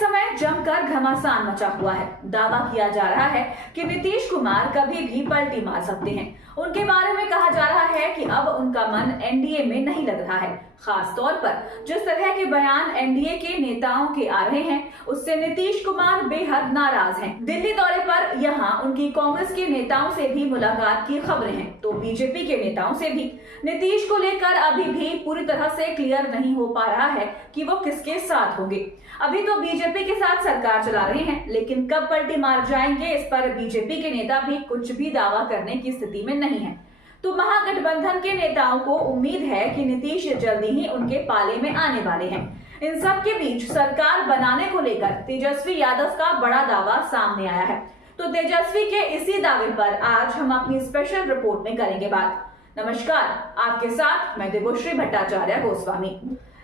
समय जमकर घमासान मचा हुआ है। दावा किया जा रहा है कि नीतीश कुमार कभी भी पलटी मार सकते हैं। उनके बारे में कहा जा रहा है कि अब उनका मन एनडीए में नहीं लग रहा है। खास तौर पर जिस तरह के बयान एनडीए के नेताओं के आ रहे हैं, उससे नीतीश कुमार बेहद नाराज हैं। दिल्ली दौरे पर यहां उनकी कांग्रेस के नेताओं से भी मुलाकात की खबरें हैं, तो बीजेपी के नेताओं से भी। नीतीश को लेकर अभी भी पूरी तरह से क्लियर नहीं हो पा रहा है कि वो किसके साथ होंगे। अभी तो बीजेपी के साथ सरकार चला रहे हैं, लेकिन कब पलटी मार जाएंगे इस पर बीजेपी के नेता भी कुछ भी दावा करने की स्थिति में नहीं है। तो महागठबंधन के नेताओं को उम्मीद है कि नीतीश जल्दी ही उनके पाले में आने वाले हैं। इन सब के बीच सरकार बनाने को लेकर तेजस्वी यादव का बड़ा दावा सामने आया है। तो तेजस्वी के इसी दावे पर आज हम अपनी स्पेशल रिपोर्ट में करेंगे बात। नमस्कार, आपके साथ मैं देवश्री भट्टाचार्य गोस्वामी।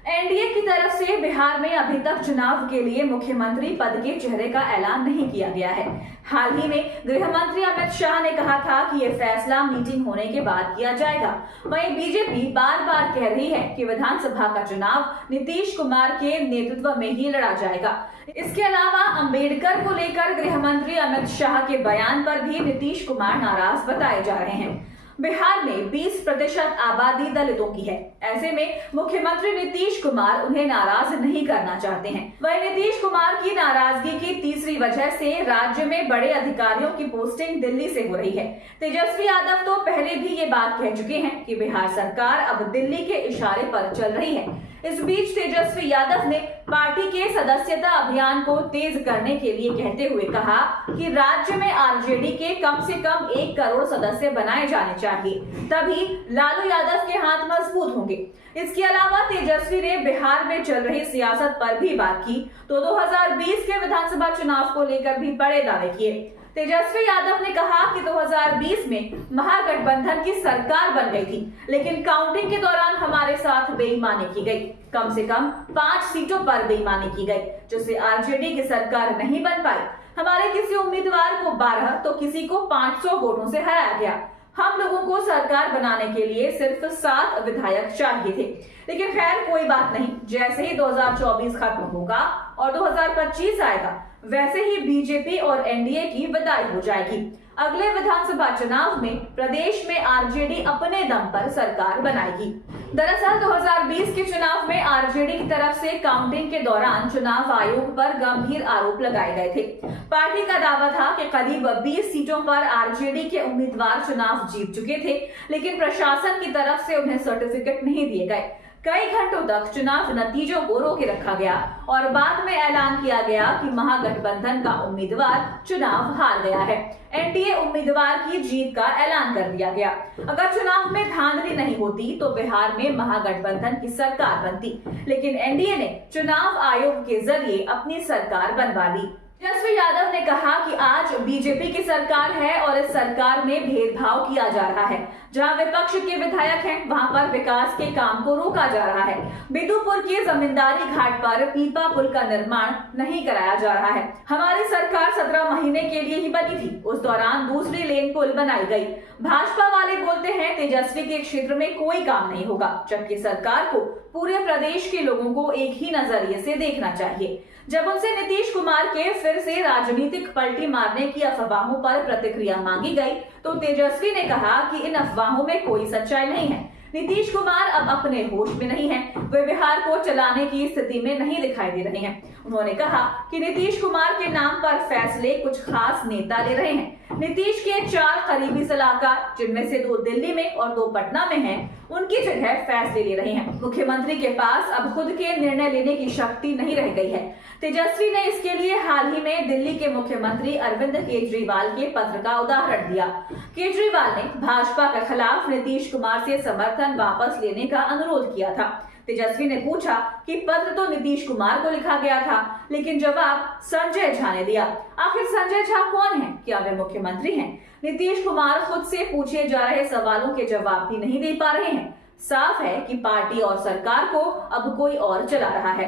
एनडीए की तरफ से बिहार में अभी तक चुनाव के लिए मुख्यमंत्री पद के चेहरे का ऐलान नहीं किया गया है। हाल ही में गृह मंत्री अमित शाह ने कहा था कि ये फैसला मीटिंग होने के बाद किया जाएगा। वहीं बीजेपी बार बार कह रही है कि विधानसभा का चुनाव नीतीश कुमार के नेतृत्व में ही लड़ा जाएगा। इसके अलावा अंबेडकर को लेकर गृह मंत्री अमित शाह के बयान पर भी नीतीश कुमार नाराज बताए जा रहे हैं। बिहार में 20% आबादी दलितों की है। ऐसे में मुख्यमंत्री नीतीश कुमार उन्हें नाराज नहीं करना चाहते हैं। वहीं नीतीश कुमार की नाराजगी की तीसरी वजह से राज्य में बड़े अधिकारियों की पोस्टिंग दिल्ली से हो रही है। तेजस्वी यादव तो पहले भी ये बात कह चुके हैं कि बिहार सरकार अब दिल्ली के इशारे पर चल रही है। इस बीच तेजस्वी यादव ने पार्टी के सदस्यता अभियान को तेज करने के लिए कहते हुए कहा कि राज्य में आरजेडी के कम से कम 1 करोड़ सदस्य बनाए जाने चाहिए, तभी लालू यादव के हाथ मजबूत होंगे। इसके अलावा तेजस्वी ने बिहार में चल रही सियासत पर भी बात की, तो 2020 के विधानसभा चुनाव को लेकर भी बड़े दावे किए। तेजस्वी यादव ने कहा कि 2020 में महागठबंधन की सरकार बन गई थी, लेकिन काउंटिंग के दौरान हमारे साथ बेईमानी की गई। कम से कम 5 सीटों पर बेईमानी की गई, जिससे आरजेडी की सरकार नहीं बन पाई। हमारे किसी उम्मीदवार को 12 तो किसी को 500 वोटों से हराया गया। हम लोगों को सरकार बनाने के लिए सिर्फ 7 विधायक चाहिए थे, लेकिन खैर कोई बात नहीं। जैसे ही 2024 खत्म होगा और 2025 आएगा, वैसे ही बीजेपी और एनडीए की विदाई हो जाएगी। अगले विधानसभा चुनाव में प्रदेश में आरजेडी अपने दम पर सरकार बनाएगी। दरअसल 2020 के चुनाव में आरजेडी की तरफ से काउंटिंग के दौरान चुनाव आयोग पर गंभीर आरोप लगाए गए थे। पार्टी का दावा था कि करीब 20 सीटों पर आरजेडी के उम्मीदवार चुनाव जीत चुके थे, लेकिन प्रशासन की तरफ से उन्हें सर्टिफिकेट नहीं दिए गए। कई घंटों तक चुनाव नतीजों को रोके रखा गया और बाद में ऐलान किया गया कि महागठबंधन का उम्मीदवार चुनाव हार गया है। एनडीए उम्मीदवार की जीत का ऐलान कर दिया गया। अगर चुनाव में धांधली नहीं होती तो बिहार में महागठबंधन की सरकार बनती, लेकिन एनडीए ने चुनाव आयोग के जरिए अपनी सरकार बनवा ली। तेजस्वी यादव ने कहा कि आज बीजेपी की सरकार है और इस सरकार में भेदभाव किया जा रहा है। जहां विपक्ष के विधायक हैं, वहां पर विकास के काम को रोका जा रहा है। बिदुपुर के जमींदारी घाट पर पीपा पुल का निर्माण नहीं कराया जा रहा है। हमारी सरकार 17 महीने के लिए ही बनी थी, उस दौरान दूसरी लेन पुल बनाई गई। भाजपा वाले बोलते हैं तेजस्वी के क्षेत्र में कोई काम नहीं होगा, जबकि सरकार को पूरे प्रदेश के लोगों को एक ही नजरिए से देखना चाहिए। जब उनसे नीतीश कुमार के फिर से राजनीतिक पलटी मारने की अफवाहों पर प्रतिक्रिया मांगी गई, तो तेजस्वी ने कहा कि इन अफवाहों में कोई सच्चाई नहीं है। नीतीश कुमार अब अपने होश में नहीं हैं, वे बिहार को चलाने की स्थिति में नहीं दिखाई दे रहे हैं। उन्होंने कहा कि नीतीश कुमार के नाम पर फैसले कुछ खास नेता ले रहे हैं। नीतीश के 4 करीबी सलाहकार, जिनमें से 2 दिल्ली में और 2 पटना में हैं, उनकी जगह फैसले ले रहे हैं। मुख्यमंत्री के पास अब खुद के निर्णय लेने की शक्ति नहीं रह गई है। तेजस्वी ने इसके लिए हाल ही में दिल्ली के मुख्यमंत्री अरविंद केजरीवाल के पत्र का उदाहरण दिया। केजरीवाल ने भाजपा के खिलाफ नीतीश कुमार से समर्थन वापस लेने का अनुरोध किया था। तेजस्वी ने पूछा कि पत्र तो नीतीश कुमार को लिखा गया था, लेकिन जवाब संजय झा ने दिया। आखिर संजय झा कौन है? क्या वे मुख्यमंत्री हैं? नीतीश कुमार खुद से पूछे जा रहे सवालों के जवाब भी नहीं दे पा रहे हैं। साफ है कि पार्टी और सरकार को अब कोई और चला रहा है।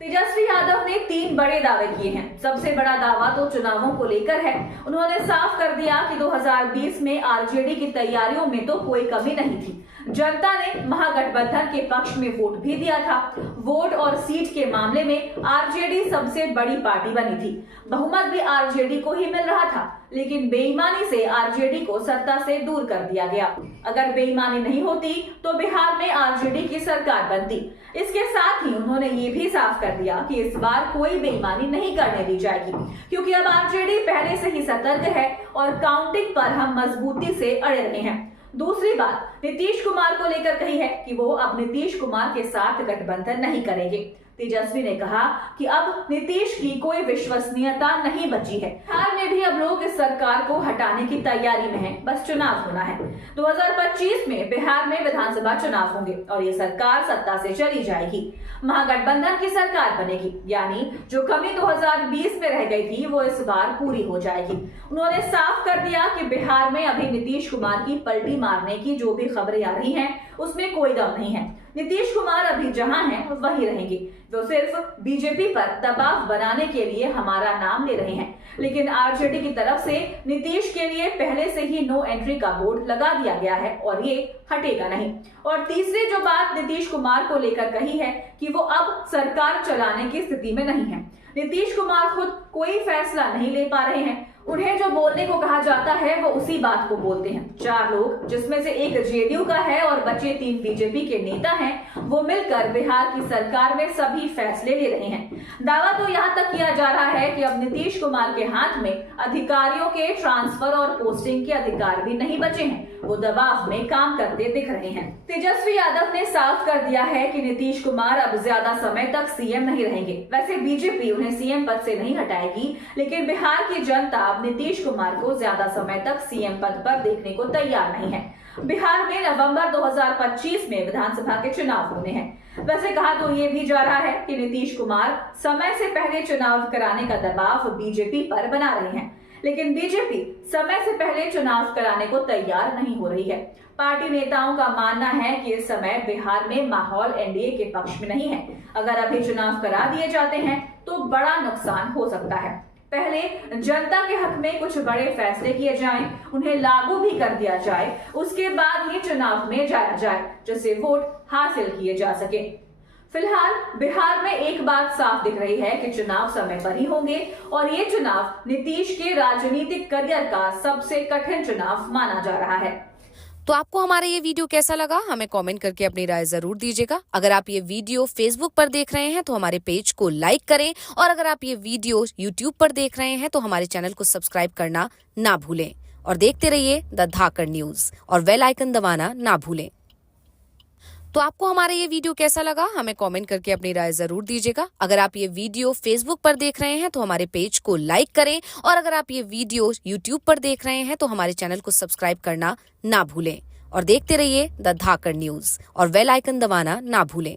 तेजस्वी यादव ने 3 बड़े दावे किए हैं। सबसे बड़ा दावा तो चुनावों को लेकर है। उन्होंने साफ कर दिया कि 2020 में आरजेडी की तैयारियों में तो कोई कमी नहीं थी, जनता ने महागठबंधन के पक्ष में वोट भी दिया था। वोट और सीट के मामले में आरजेडी सबसे बड़ी पार्टी बनी थी। बहुमत भी आरजेडी को ही मिल रहा था, लेकिन बेईमानी से आरजेडी को सत्ता से दूर कर दिया गया। अगर बेईमानी नहीं होती तो बिहार में आरजेडी की सरकार बनती। इसके साथ ही उन्होंने ये भी साफ कर दिया कि इस बार कोई बेईमानी नहीं करने दी जाएगी, क्योंकि अब आरजेडी पहले से ही सतर्क है और काउंटिंग पर हम मजबूती से अड़े रहे हैं। दूसरी बात नीतीश कुमार को लेकर कही है कि वो अब नीतीश कुमार के साथ गठबंधन नहीं करेंगे। तेजस्वी ने कहा कि अब नीतीश की कोई विश्वसनीयता नहीं बची है। बिहार में भी अब लोग इस सरकार को हटाने की तैयारी में हैं, बस चुनाव होना है। 2025 में बिहार में विधानसभा चुनाव होंगे और ये सरकार सत्ता से चली जाएगी। महागठबंधन की सरकार बनेगी, यानी जो कमी 2020 में रह गई थी वो इस बार पूरी हो जाएगी। उन्होंने साफ कर दिया कि बिहार में अभी नीतीश कुमार की पलटी मारने की जो भी खबरें आ रही हैं उसमें कोई दम नहीं है। नीतीश कुमार अभी जहां हैं वहीं रहेंगे। वो सिर्फ बीजेपी पर दबाव बनाने के लिए हमारा नाम ले रहे हैं, लेकिन आरजेडी की तरफ से नीतीश के लिए पहले से ही नो एंट्री का बोर्ड लगा दिया गया है और ये हटेगा नहीं। और तीसरी जो बात नीतीश कुमार को लेकर कही है कि वो अब सरकार चलाने की स्थिति में नहीं है। नीतीश कुमार खुद कोई फैसला नहीं ले पा रहे हैं। उन्हें जो बोलने को कहा जाता है वो उसी बात को बोलते हैं। 4 लोग, जिसमें से एक जेडीयू का है और बचे 3 बीजेपी के नेता हैं, वो मिलकर बिहार की सरकार में सभी फैसले ले रहे हैं। दावा तो यहाँ तक किया जा रहा है कि अब नीतीश कुमार के हाथ में अधिकारियों के ट्रांसफर और पोस्टिंग के अधिकार भी नहीं बचे हैं। वो दबाव में काम करते दिख रहे हैं। तेजस्वी यादव ने साफ कर दिया है कि नीतीश कुमार अब ज्यादा समय तक सीएम नहीं रहेंगे। वैसे बीजेपी उन्हें सीएम पद से नहीं हटाएगी, लेकिन बिहार की जनता अब नीतीश कुमार को ज्यादा समय तक सीएम पद पर देखने को तैयार नहीं है। बिहार में नवंबर 2025 में विधानसभा के चुनाव होने हैं। वैसे कहा तो ये भी जा रहा है कि नीतीश कुमार समय से पहले चुनाव कराने का दबाव बीजेपी पर बना रहे हैं, लेकिन बीजेपी समय से पहले चुनाव कराने को तैयार नहीं हो रही है। पार्टी नेताओं का मानना है कि इस समय बिहार में माहौल एनडीए के पक्ष में नहीं है। अगर अभी चुनाव करा दिए जाते हैं तो बड़ा नुकसान हो सकता है। पहले जनता के हक में कुछ बड़े फैसले किए जाएं, उन्हें लागू भी कर दिया जाए, उसके बाद ही चुनाव में जाया जाए, जिससे वोट हासिल किए जा सके। फिलहाल बिहार में एक बात साफ दिख रही है कि चुनाव समय पर ही होंगे और ये चुनाव नीतीश के राजनीतिक करियर का सबसे कठिन चुनाव माना जा रहा है। तो आपको हमारा ये वीडियो कैसा लगा, हमें कमेंट करके अपनी राय जरूर दीजिएगा। अगर आप ये वीडियो फेसबुक पर देख रहे हैं तो हमारे पेज को लाइक करें, और अगर आप ये वीडियो यूट्यूब पर देख रहे हैं तो हमारे चैनल को सब्सक्राइब करना ना भूलें। और देखते रहिए द धाकड़ न्यूज और बेल आइकन दबाना ना भूलें। तो आपको हमारा ये वीडियो कैसा लगा, हमें कमेंट करके अपनी राय जरूर दीजिएगा। अगर आप ये वीडियो फेसबुक पर देख रहे हैं तो हमारे पेज को लाइक करें, और अगर आप ये वीडियो यूट्यूब पर देख रहे हैं तो हमारे चैनल को सब्सक्राइब करना ना भूलें। और देखते रहिए द धाकड़ न्यूज और बेल आइकन दबाना ना भूलें।